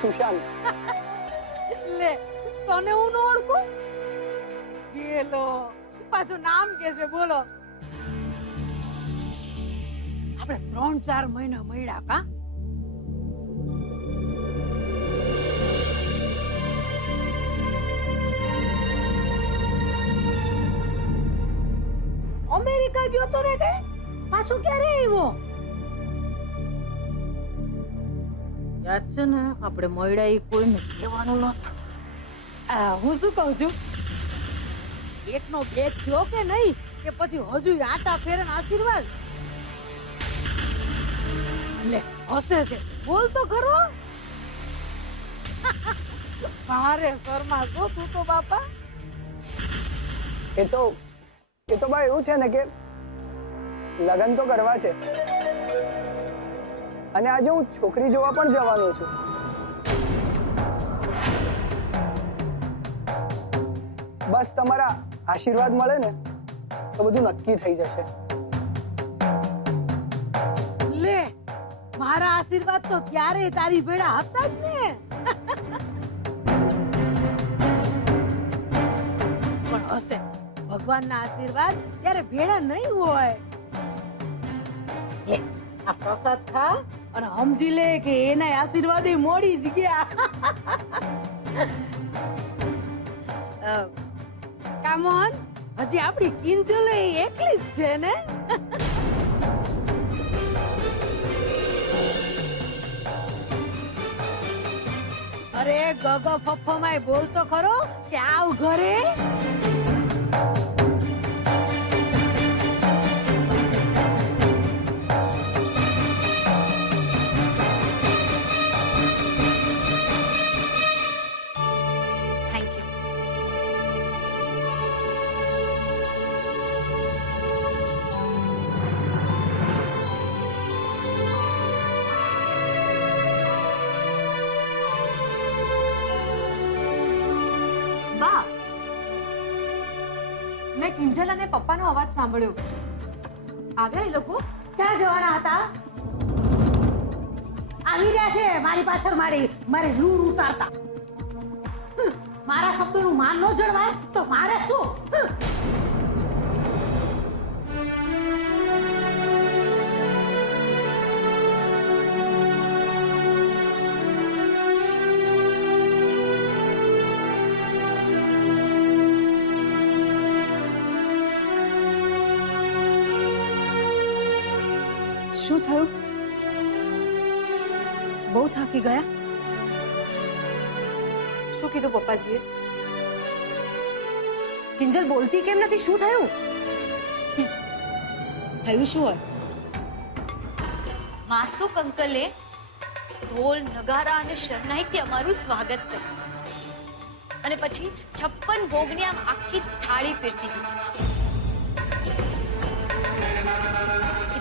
સુશાંત. લે તને હું ન ઓળખું? ગેલો પાછું નામ કે છે બોલો. આપણે 3-4 મહિના મળ્યા કા? અમેરિકા ગયો તો રે કે પાછો ક્યારે આવ્યો? યાદ છે ને આપણે મળ્યા એ કોઈને કહેવાનું નતું. હું શું કહું છું, એકનો બે થયો કે નહીં કે પછી હજુ આટા ફેરે આશીર્વાદ? લે હસે છે, બોલ તો ખરો. ભારે શર્મા છો તું તો બાપા. એ તો બા એવું છે ને કે લગ્ન તો કરવા છે અને આજે હું છોકરી જોવા પણ જવાનો છું. બસ તમારા આશીર્વાદ મળે ને તો બધું નક્કી થઈ જશે. લે મારા આશીર્વાદ તો ત્યારે તારી ભેળા હતા જ ને. પણ હશે ભગવાનના આશીર્વાદ ત્યારે ભેળા નહીં હોય. લે આ પ્રસાદ ખા અને સમજી લે કે એના આશીર્વાદ મોડી જ ગયા. કામોન હજી આપણી કિંજલ એકલી જ છે ને. અરે ગગો ફફો માય બોલ તો ખરો કે આવ ઘરે. મેં કિંજલ અને પપ્પાનો અવાજ સાંભળ્યો. આવ્યા એ લોકો? ક્યાં જવાના હતા? આવી રહ્યા છે મારી પાછળ મારે લૂર ઉતારતા. મારા શબ્દોનું માન ન જળવાય તો મારે શું? શું થયું? બહુ થાકી ગયા? શું કીધું પપ્પાજીએ? કિંજલ બોલતી કેમ નથી? શું થયું? થયું શું હોય? માસુક અંકલે ઢોલ નગારા અને શરણાઈથી અમારું સ્વાગત કર્યું અને પછી 56 ભોગની આમ આખી થાળી પીરસી દીધી.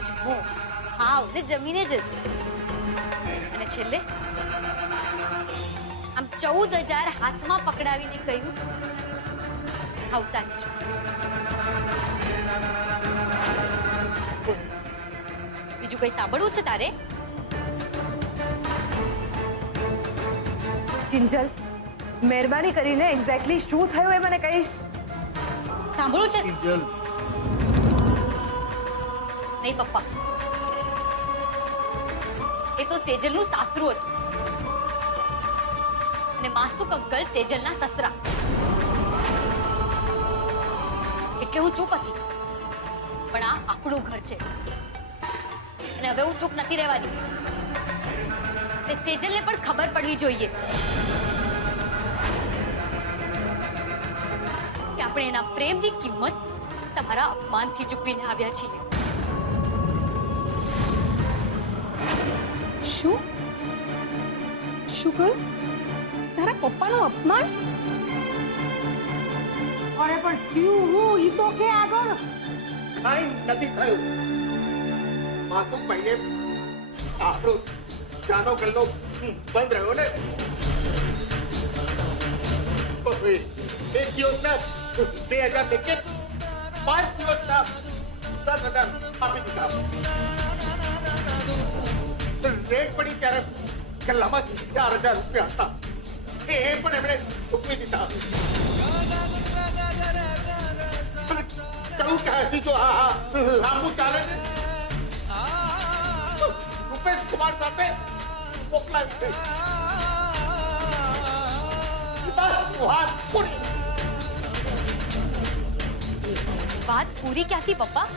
જમો હાવ ને જમીને જજો. અને છેલ્લે આમ 14,000 હાથમાં પકડાવીને કહ્યું આવતા રહેજો. બીજું કઈ સાંભળવું છે તારે? કિંજલ મહેરબાની કરીને એક્ઝેક્ટલી શું થયું એ મને કહીશ. સાંભળવું છે? નહીં પપ્પા, એ તો સેજલનું સાસરું હતું અને માસુક અંકલ સેજલના સસરા. એટલે હું ચૂપ હતી. પણ આ આપણું ઘર છે અને હવે હું ચૂપ નથી રહેવાની. તે સેજલને પણ ખબર પડવી જોઈએ કે આપણે એના પ્રેમની કિંમત તમારા અપમાનથી ચૂકવીને આવ્યા છીએ. શું શું કહ્યું? તારા પપ્પાનું અપમાન? અરે પણ થયું હું ઈ તો કે આગળ. કઈ નથી થયું. માસુક ભાઈએ આપણો જાનો ગલ્લો બંધ રહ્યો ને. એક દિવસના 2,000 લેકે 5 દિવસના 10,000 આપી દીધા. રેડ પડી ત્યારે ગલ્લામાં 4000 રૂપિયા હતા એ પણ એમણે ચૂકવી દીધા અને કહ્યું કે હજી જો આ લાંબુ ચાલે છે રૂપેશ કુમાર સાથે મોકલાવી દે બસ વાત પૂરી વાત પૂરી ક્યાંથી પપ્પા?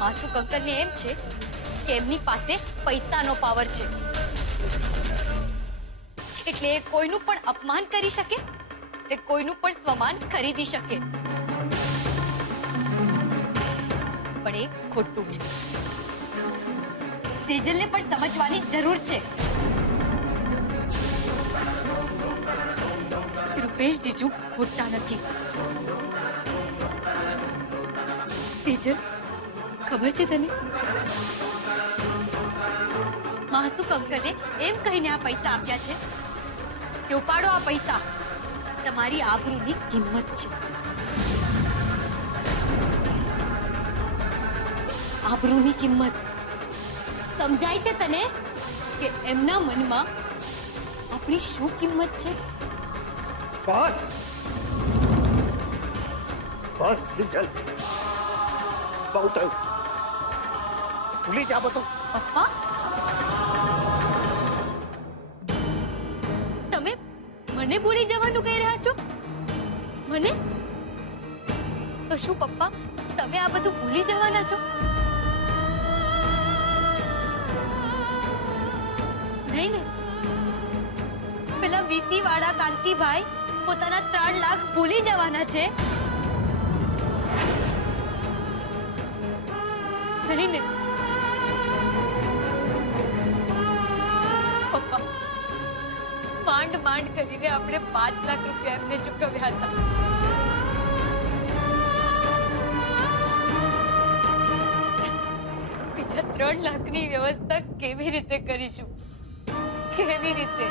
માસુ કંકરને એમ છે કે એમની પાસે પૈસાનો પાવર છે એટલે એ કોઈનું પણ અપમાન કરી શકે એ કોઈનું પણ સ્વમાન ખરીદી શકે પણ એ ખોટું છે. સેજલને પણ સમજવાની જરૂર છે. રૂપેશ જીજુ ખોટા નથી. સેજલ ખબર છે તને માસુ કંકલે એમ કહીને આ પૈસા આપ્યા છે કે ઉપાડો આ પૈસા તમારી આબરૂની કિંમત છે. આબરૂની કિંમત સમજાય છે તને કે એમના મનમાં આપણી શું કિંમત છે? બસ બસ કિંજલ બહુ થયું ભૂલી જા બધું. પપ્પા તમે મને ભૂલી જવાનું કહી રહ્યા છો? મને? તો શું પપ્પા તમે આ બધું ભૂલી જવાના છો? નહીં ને પેલા વીસી વાળા કાંતિભાઈ પોતાના 3 લાખ ભૂલી જવાના છે? નહીં ને પપ્પા માંડ માંડ કરીને આપણે 5 લાખ રૂપિયા એમને ચૂકવ્યા હતા. બીજા 3 લાખની વ્યવસ્થા કેવી રીતે કરીશું? કેવી રીતે?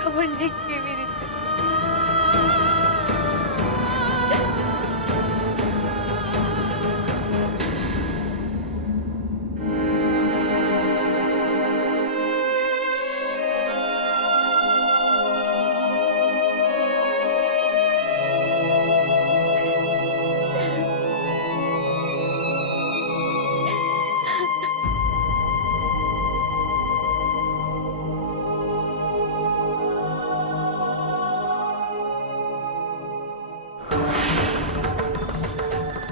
ખબર નહીં કેવી રીતે.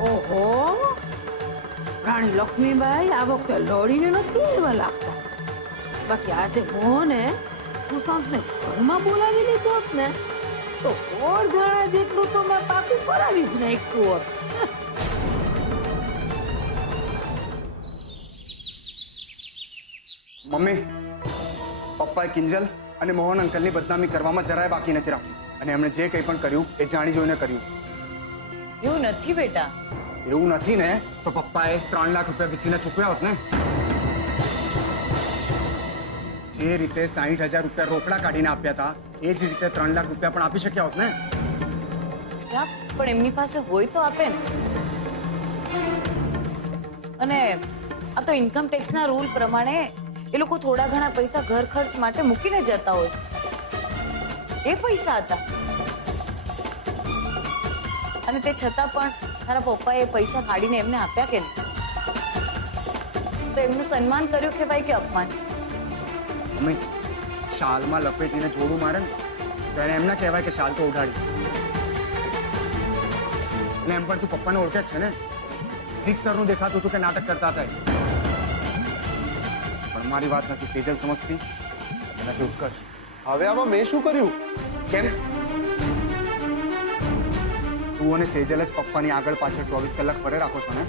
ઓહો રાણી લક્ષ્મીબાઈ આ વખતે લડીને નથી એવા લાગતા. બાકી આજે મોહને સુશાંતને ઘરમાં બોલાવી લીધો હોત ને તો 4 જણા જેટલું તો મેં પાકું કરાવી જ નાખ્યું હોત. મમ્મી પપ્પાએ કિંજલ અને મોહન અંકલની બદનામી કરવામાં જરાય બાકી નથી રાખ્યું અને એમણે જે કંઈ પણ કર્યું એ જાણી જોઈને કર્યું. એવું નથી બેટા. એવું નથી ને તો પપ્પાએ 3 લાખ રૂપિયા વીસીને ચૂકવ્યા હોત ને. જે રીતે 60,000 રૂપિયા રોકડા કાઢીને આપ્યા હતા એ જ રીતે 3 લાખ રૂપિયા પણ આપી શક્યા હોત ને. બેટા પણ એમની પાસે હોય તો આપે ને. અને આ તો ઇન્કમ ટેક્સના રૂલ પ્રમાણે એ લોકો થોડા ઘણા પૈસા ઘર ખર્ચ માટે મૂકીને જતા હોય. એ પૈસા હતા અને તે છતાં પણ તારા પપ્પાએ એ પૈસા કાઢીને એમને આપ્યા કે નહીં? તો એમનું સન્માન કર્યું કહેવાય કે અપમાન? મમ્મી શાલમાં લપેટીને જોડું મારે ને તો એને એમ ના કહેવાય કે શાલ તો ઉડાડી. અને એમ પણ તું પપ્પાને ઓળખે જ છે ને. રીતસરનું દેખાતું હતું કે નાટક કરતા હતા. પણ મારી વાત નથી સેજલ સમજતી એનાથી ઉત્કર્ષ. હવે આમાં મેં શું કર્યું? કેમ તું અને સેજલ જ પપ્પાની આગળ પાછળ 24 કલાક ફરે રાખો છો ને?